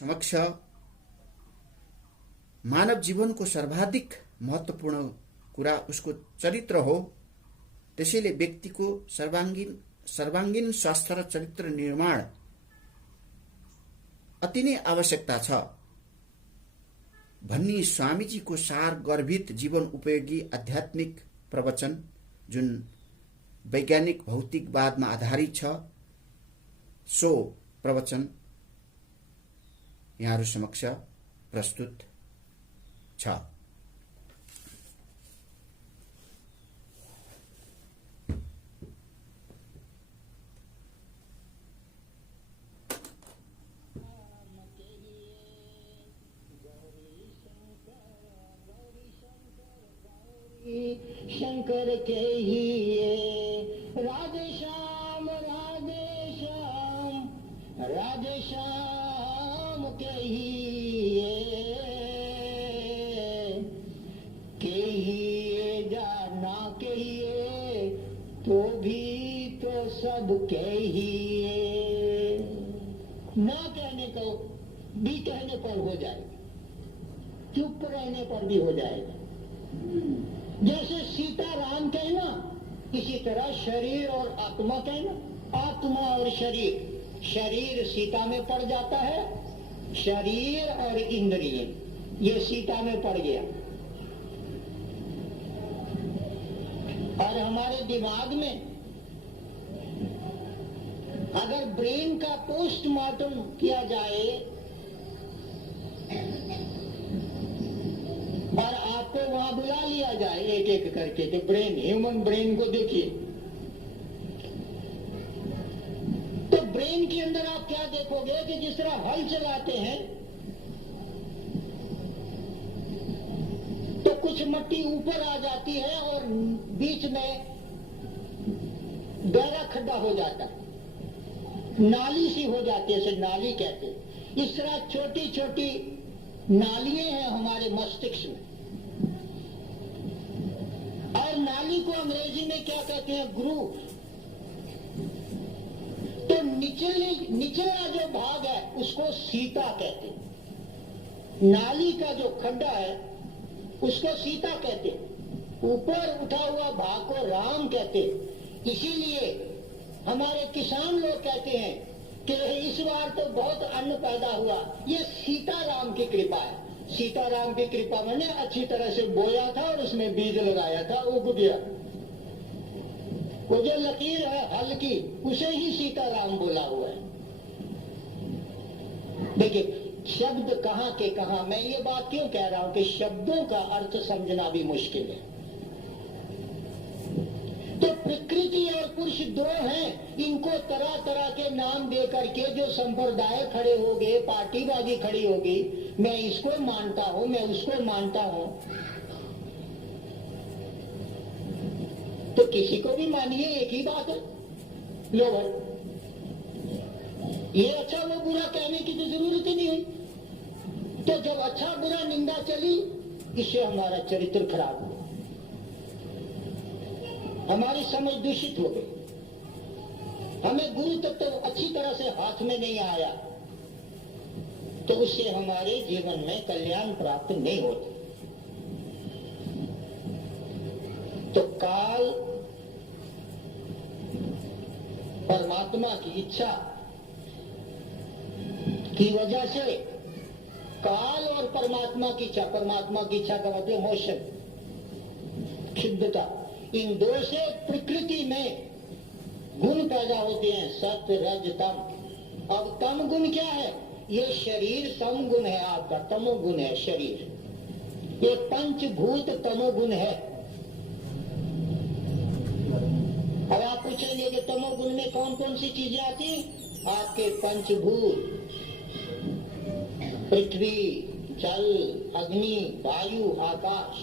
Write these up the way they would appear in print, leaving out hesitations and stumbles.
समक्ष मानव जीवनको सर्वाधिक महत्त्वपूर्ण कुरा उसको चरित्र हो। त्यसैले व्यक्तिको सर्वाङ्गीन स्वास्थ्य र चरित्र निर्माण अति नै आवश्यकता छ भन्ने स्वामीजीको सार गर्भित जीवन उपयोगी आध्यात्मिक प्रवचन जुन वैज्ञानिक भौतिकवादमा आधारित छ, सो प्रवचन यहाँहरू समक्ष प्रस्तुत छ। शंकर के ही राधे श्याम राधे श्याम के ही जाना के ही तो भी तो सब के ही ना कहने को भी कहने पर हो जाएगा, चुप रहने पर भी हो जाएगा। जैसे सीता राम कहना, इसी तरह शरीर और आत्मा कहना। आत्मा और शरीर, शरीर सीता में पड़ जाता है, शरीर और इंद्रिय ये सीता में पड़ गया। और हमारे दिमाग में अगर ब्रेन का पोस्टमार्टम किया जाए और आपको वहां बुला लिया जाए एक एक करके, तो ब्रेन, ह्यूमन ब्रेन को देखिए, तो ब्रेन के अंदर आप क्या देखोगे कि जिस तरह हल चलाते हैं तो कुछ मट्टी ऊपर आ जाती है और बीच में गहरा खड्डा हो जाता है, नाली सी हो जाती है, इसे नाली कहते हैं। इस तरह छोटी छोटी नालियां हैं हमारे मस्तिष्क में, और नाली को अंग्रेजी में क्या कहते हैं? ग्रूव। तो निचला जो भाग है उसको सीता कहते हैं, नाली का जो खड्डा है उसको सीता कहते हैं, ऊपर उठा हुआ भाग को राम कहते हैं। इसीलिए हमारे किसान लोग कहते हैं कि इस बार तो बहुत अन्न पैदा हुआ, ये सीताराम की कृपा है। सीताराम की कृपा मैंने अच्छी तरह से बोया था और उसमें बीज लगाया था, उग गया। वो जो लकीर है हल की, उसे ही सीताराम बोला हुआ है। देखिए शब्द कहाँ के कहाँ, मैं ये बात क्यों कह रहा हूं कि शब्दों का अर्थ समझना भी मुश्किल है। तो प्रकृति और पुरुष दो हैं, इनको तरह तरह के नाम दे करके जो संप्रदाय खड़े हो गए, पार्टीबाजी खड़ी होगी, मैं इसको मानता हूं, मैं उसको मानता हूं, तो किसी को भी मानिए एक ही बात है। लो भाई, ये अच्छा वो बुरा कहने की तो जरूरत ही नहीं हुई। तो जब अच्छा बुरा निंदा चली, इससे हमारा चरित्र खराब हुआ, हमारी समझ दूषित हो गई, हमें गुरु तत्व तो अच्छी तरह से हाथ में नहीं आया, तो उससे हमारे जीवन में कल्याण प्राप्त नहीं होता। तो काल परमात्मा की इच्छा की वजह से, काल और परमात्मा की इच्छा, परमात्मा की इच्छा का मतलब मोशन, शुद्धता, इन दो से प्रकृति में गुण पैदा होते हैं, सत्व रज तम। अब तम गुण क्या है? ये शरीर तम गुण है, आपका तमोगुण है शरीर, ये पंचभूत तमोगुण है। अब आप पूछेंगे कि तमोगुण में कौन कौन सी चीजें आती? आपके पंचभूत, पृथ्वी, जल, अग्नि, वायु, आकाश।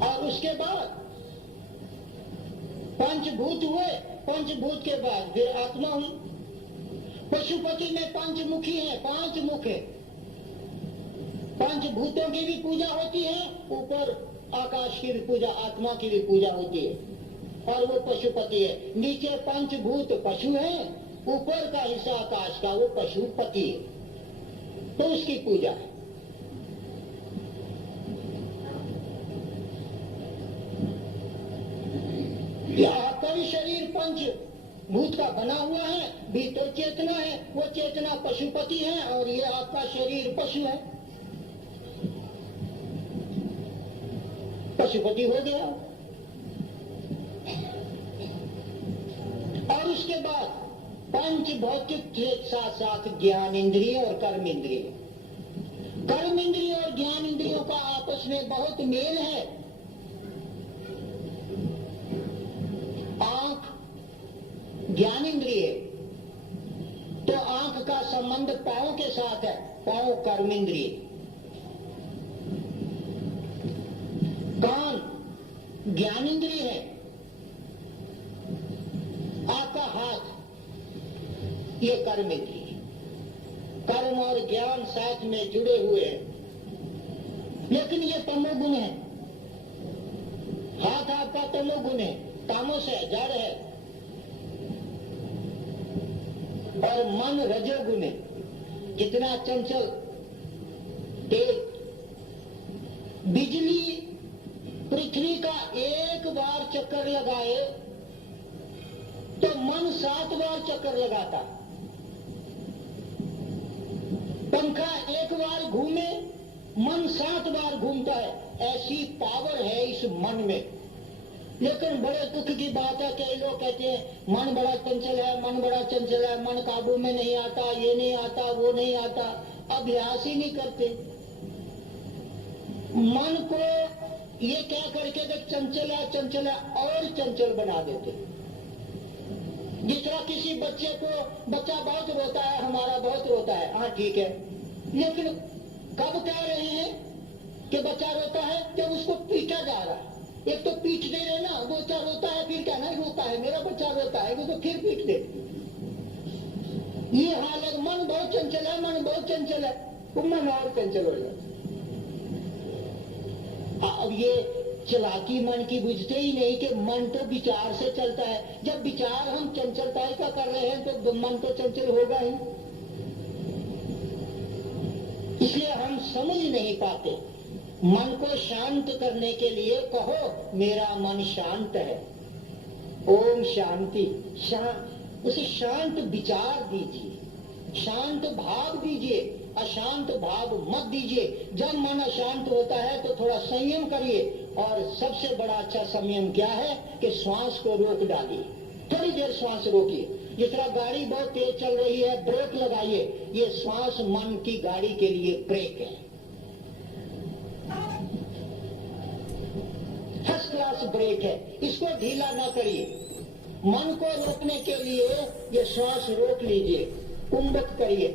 और उसके बाद पंचभूत हुए, पंचभूत के बाद फिर आत्मा हुई। पशुपति में पंचमुखी है, 5 मुख है, पंचभूतों की भी पूजा होती है, ऊपर आकाश की भी पूजा, आत्मा की भी पूजा होती है। और वो पशुपति है। नीचे पंचभूत पशु है, ऊपर का हिस्सा आकाश का वो पशुपति है, तो उसकी पूजा है। आपका भी शरीर पंच भूत का बना हुआ है, भीतर चेतना है, वो चेतना पशुपति है और ये आपका शरीर पशु है, पशुपति हो गया। और उसके बाद पंच भौतिक के साथ साथ ज्ञान इंद्रिय और कर्म इंद्रिय। कर्म इंद्रिय और ज्ञान इंद्रियों का आपस में बहुत मेल है। आंख ज्ञान इंद्रिय, तो आंख का संबंध पांव के साथ है, पांव कर्म इंद्रिय। कान ज्ञान इंद्रिय है, आपका हाथ ये कर्म इंद्रिय। कर्म और ज्ञान साथ में जुड़े हुए हैं, लेकिन ये तमोगुण है। हाथ आपका तमोगुण है, तामस है, जड़ है, और मन रजोगुण है। कितना चंचल, तेज। बिजली पृथ्वी का एक बार चक्कर लगाए तो मन 7 बार चक्कर लगाता। पंखा एक बार घूमे, मन 7 बार घूमता है। ऐसी पावर है इस मन में। लेकिन बड़े दुख की बात है, कई लोग कहते हैं मन बड़ा चंचल है, मन बड़ा चंचल है, मन काबू में नहीं आता, ये नहीं आता, वो नहीं आता, अभ्यास ही नहीं करते। मन को ये क्या करके देख चंचल है और चंचल बना देते। जिस तरह किसी बच्चे को, बच्चा बहुत रोता है, हमारा बहुत रोता है, हाँ ठीक है, लेकिन कब कह रहे हैं कि बच्चा रोता है जब उसको पीटा जा रहा है। एक तो पीट दे रहे ना, वो बच्चा रोता है, फिर कहना रोता है, मेरा बच्चा रोता है, वो तो फिर पीट दे। ये हाल है। मन बहुत चंचल है, मन बहुत चंचल है, तो मन और चंचल हो जाता। अब ये चलाकी मन की बुझते ही नहीं कि मन तो विचार से चलता है। जब विचार हम चंचलता का कर रहे हैं तो मन तो चंचल होगा ही। इसलिए हम समझ नहीं पाते। मन को शांत करने के लिए कहो मेरा मन शांत है, ओम शांति। उसे शांत विचार दीजिए, शांत भाव दीजिए, अशांत भाव मत दीजिए। जब मन अशांत होता है तो थोड़ा संयम करिए, और सबसे बड़ा अच्छा संयम क्या है कि श्वास को रोक डालिए। थोड़ी देर श्वास रोकिए। जिस तरह गाड़ी बहुत तेज चल रही है, ब्रेक लगाइए। ये श्वास मन की गाड़ी के लिए ब्रेक है, फर्स्ट क्लास ब्रेक है। इसको ढीला ना करिए। मन को रोकने के लिए ये श्वास रोक लीजिए, कुंभक करिए,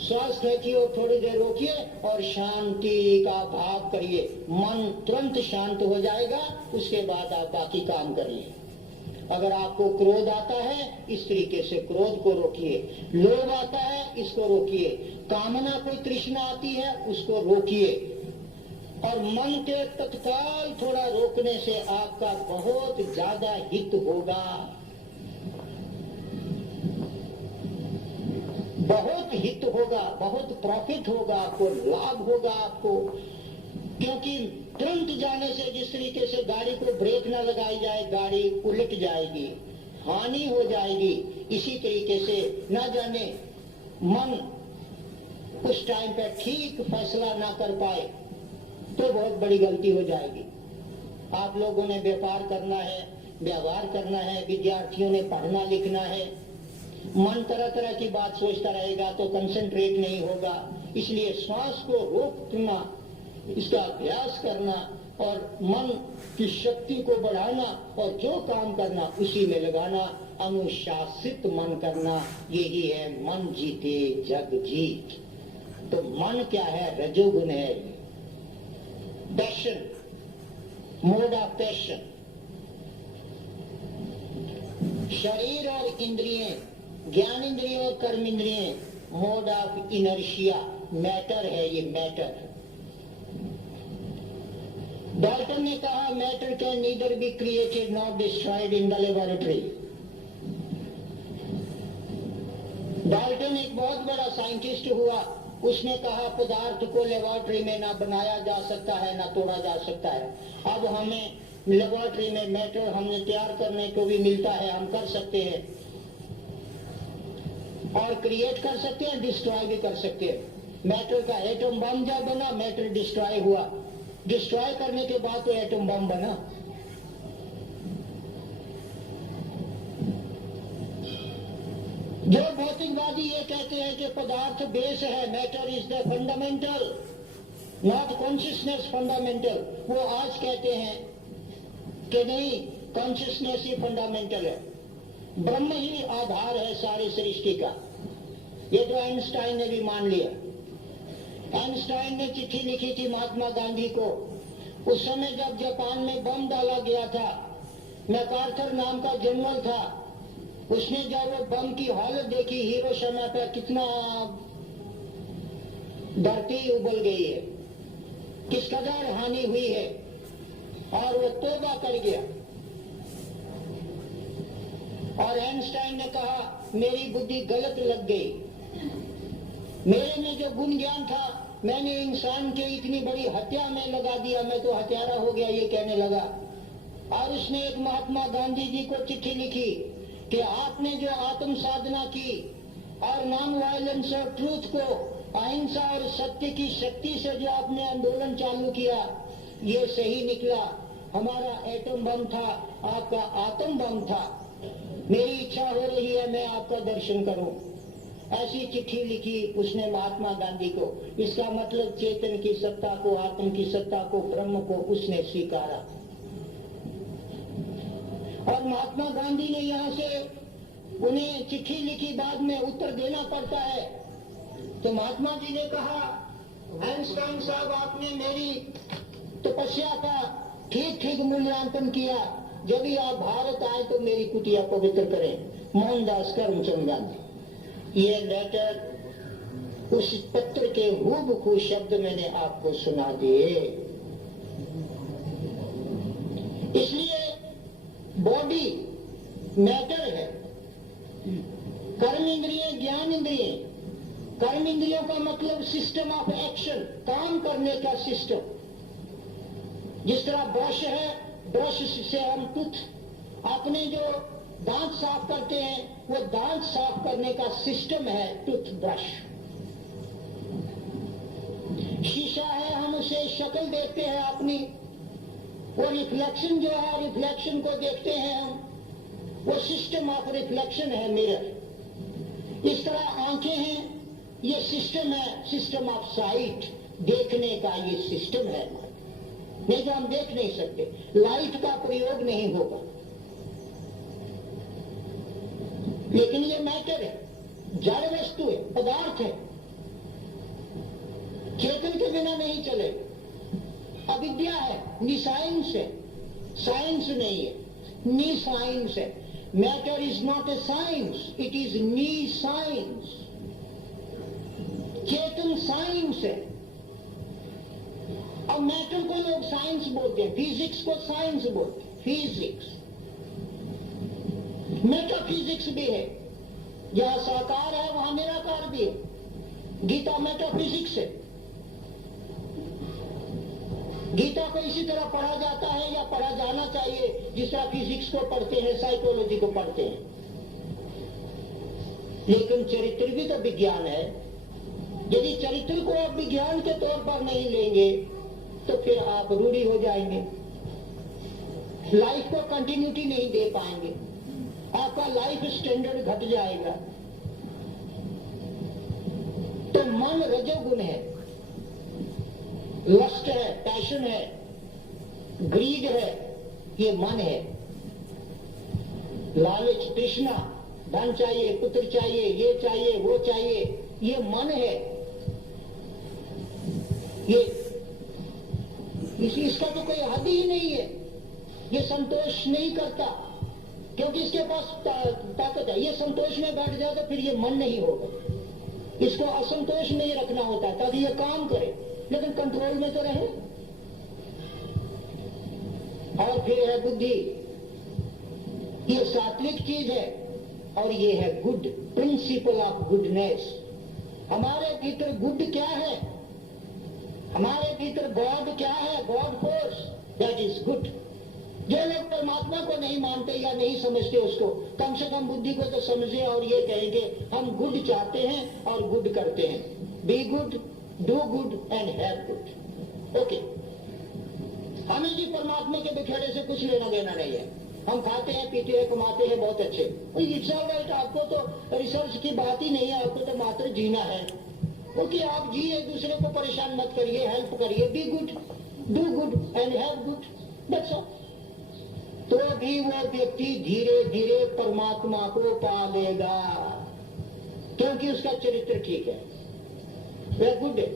श्वास खींचिए और थोड़ी देर रोकिए और शांति का भाव करिए। मन तुरंत शांत हो जाएगा। उसके बाद आप बाकी काम करिए। अगर आपको क्रोध आता है, इस तरीके से क्रोध को रोकिए। लोभ आता है, इसको रोकिए। कामना, कोई तृष्णा आती है, उसको रोकिए। और मन के तत्काल थोड़ा रोकने से आपका बहुत ज्यादा हित होगा, बहुत हित होगा, बहुत प्रॉफिट होगा आपको, लाभ होगा आपको। क्योंकि तुरंत जाने से, जिस तरीके से गाड़ी को ब्रेक न लगाई जाए, गाड़ी उलट जाएगी, हानि हो जाएगी। इसी तरीके से न जाने मन उस टाइम पर ठीक फैसला ना कर पाए तो बहुत बड़ी गलती हो जाएगी। आप लोगों ने व्यापार करना है, व्यवहार करना है, विद्यार्थियों ने पढ़ना लिखना है। मन तरह तरह की बात सोचता रहेगा तो कंसंट्रेट नहीं होगा। इसलिए श्वास को रोकना, इसका अभ्यास करना और मन की शक्ति को बढ़ाना और जो काम करना उसी में लगाना, अनुशासित मन करना, यही है मन जीते जग जीत। तो मन क्या है? रजोगुण है, पैशन, मोड ऑफ पैशन। शरीर और इंद्रियें, ज्ञान इंद्रिय और कर्म इंद्रिय, मोड ऑफ इनर्शिया, मैटर है, ये मैटर। डाल्टन ने कहा matter can neither be created not destroyed in the laboratory. Dalton एक बहुत बड़ा साइंटिस्ट हुआ, उसने कहा पदार्थ को लेबोरेटरी में ना बनाया जा सकता है ना तोड़ा जा सकता है। अब हमें लेबोरेटरी में मैटर हमने तैयार करने को भी मिलता है, हम कर सकते हैं और क्रिएट कर सकते हैं, डिस्ट्रॉय भी कर सकते हैं। मैटर का एटम बम जब बना, मैटर डिस्ट्रॉय हुआ, डिस्ट्रॉय करने के बाद तो एटम बम बना। जो भौतिकवादी ये कहते हैं कि पदार्थ बेस है, matter is the fundamental, not consciousness fundamental, वो आज कहते हैं कि नहीं, कॉन्शियसनेस ही फंडामेंटल है, ब्रह्म ही आधार है सारी सृष्टि का। ये तो आइंस्टाइन ने भी मान लिया। आइंस्टाइन ने चिट्ठी लिखी थी महात्मा गांधी को, उस समय जब जापान में बम डाला गया था, मैकार्थर नाम का जनरल था, उसने जब वो बम की हालत देखी हिरोशिमा पर, कितना धरती उबल गई है, किस कदर हानि हुई है, और वो तौबा कर गया। और आइंस्टाइन ने कहा मेरी बुद्धि गलत लग गई, मेरे में जो गुण ज्ञान था मैंने इंसान के इतनी बड़ी हत्या में लगा दिया, मैं तो हत्यारा हो गया, ये कहने लगा। और उसने एक महात्मा गांधी जी को चिट्ठी लिखी कि आपने जो आत्म साधना की और नॉन वायलेंस और ट्रूथ को, अहिंसा और सत्य की शक्ति से जो आपने आंदोलन चालू किया, ये सही निकला। हमारा एटम बम था, आपका आत्म बम था। मेरी इच्छा हो रही है मैं आपका दर्शन करूं। ऐसी चिट्ठी लिखी उसने महात्मा गांधी को। इसका मतलब चेतन की सत्ता को, आत्म की सत्ता को, ब्रह्म को उसने स्वीकारा। और महात्मा गांधी ने यहाँ से उन्हें चिट्ठी लिखी, बाद में उत्तर देना पड़ता है। तो महात्मा जी ने कहा आइंस्टाइन साहब, आपने मेरी तपस्या का ठीक ठीक मूल्यांकन किया, जब भी आप भारत आए तो मेरी कुटिया पवित्र करें। मोहनदास करमचंद गांधी। ये लेटर उस पत्र के हूबहू शब्द मैंने आपको सुना दिए। इसलिए बॉडी मैटर है, कर्म इंद्रिय ज्ञान इंद्रिय। कर्म इंद्रियों का मतलब सिस्टम ऑफ एक्शन, काम करने का सिस्टम। जिस तरह ब्रश है, ब्रश से हम टूथ, अपने जो दांत साफ करते हैं, वो दांत साफ करने का सिस्टम है टूथ ब्रश। शीशा है, हम उसे शक्ल देखते हैं अपनी, वो रिफ्लेक्शन जो है, रिफ्लेक्शन को देखते हैं हम, वो सिस्टम ऑफ रिफ्लेक्शन है मिरर। इस तरह आंखें हैं, ये सिस्टम है, सिस्टम ऑफ साइट, देखने का ये सिस्टम है। नहीं तो हम देख नहीं सकते, लाइट का प्रयोग नहीं होगा। लेकिन ये मैटर है, जड़ वस्तु है, पदार्थ है, चेतन के बिना नहीं चले। अविद्या है, निसाइंस है, साइंस नहीं है, नी साइंस है। Matter is not a science, it is knee science. Chetan science है। अब मैटर को लोग साइंस बोलते हैं, फिजिक्स को साइंस बोलते हैं। फिजिक्स, मेटाफिजिक्स भी है, जहां साकार है वहां निराकार भी है। गीता मेटाफिजिक्स है। गीता को इसी तरह पढ़ा जाता है या पढ़ा जाना चाहिए जिस तरह फिजिक्स को पढ़ते हैं, साइकोलॉजी को पढ़ते हैं। लेकिन चरित्र भी तो विज्ञान है। यदि चरित्र को आप विज्ञान के तौर पर नहीं लेंगे तो फिर आप रूढ़ी हो जाएंगे, लाइफ को कंटिन्यूटी नहीं दे पाएंगे, आपका लाइफ स्टैंडर्ड घट जाएगा। तो मन रजोगुण है, लस्ट है, पैशन है, ग्रीड है, ये मन है। लालच, तृष्णा, धन चाहिए, पुत्र चाहिए, ये चाहिए, वो चाहिए, ये मन है। ये इसका तो कोई हद ही नहीं है। ये संतोष नहीं करता क्योंकि इसके पास ताकत है। ये संतोष में बैठ जाए तो फिर ये मन नहीं होगा। इसको असंतोष में ही रखना होता है ताकि ये काम करे, लेकिन कंट्रोल में तो रहे। और फिर है बुद्धि। ये सात्विक चीज है और ये है गुड, प्रिंसिपल ऑफ गुडनेस। हमारे भीतर गुड क्या है? हमारे भीतर गॉड क्या है? God force, that is good. जो लोग परमात्मा को नहीं मानते या नहीं समझते, उसको कम से कम बुद्धि को तो समझे और ये कहेंगे हम गुड चाहते हैं और गुड करते हैं। Be good, do good and have good. Okay, हमें जी परमात्मा के बिखेड़े से कुछ लेना देना नहीं है। हम खाते हैं, पीते हैं, कमाते हैं, बहुत अच्छे। It's all right. आपको तो रिसर्च की बात ही नहीं है, आपको तो मात्र जीना है। ओके, आप जी, एक दूसरे को परेशान मत करिए, हेल्प करिए। Be good, do good and have good, that's all. तो भी वो व्यक्ति धीरे धीरे परमात्मा को पा लेगा, क्योंकि उसका चरित्र ठीक है, वह गुड है।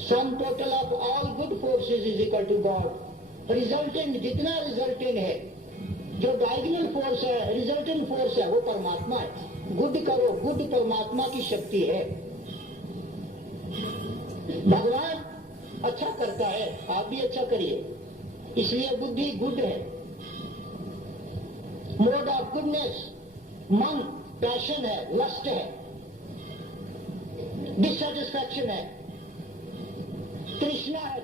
Sum total of all good forces is equal to God. Resultant, जितना रिजल्टेंट है, जो डायगोनल फोर्स है, रिजल्टेंट फोर्स है, वो परमात्मा है। गुड करो, गुड परमात्मा की शक्ति है। भगवान अच्छा करता है, आप भी अच्छा करिए, इसलिए बुद्धि गुड है। मोड ऑफ गुडनेस, मन पैशन है, लस्ट है, डिससेटिस्फैक्शन है, तृष्णा है।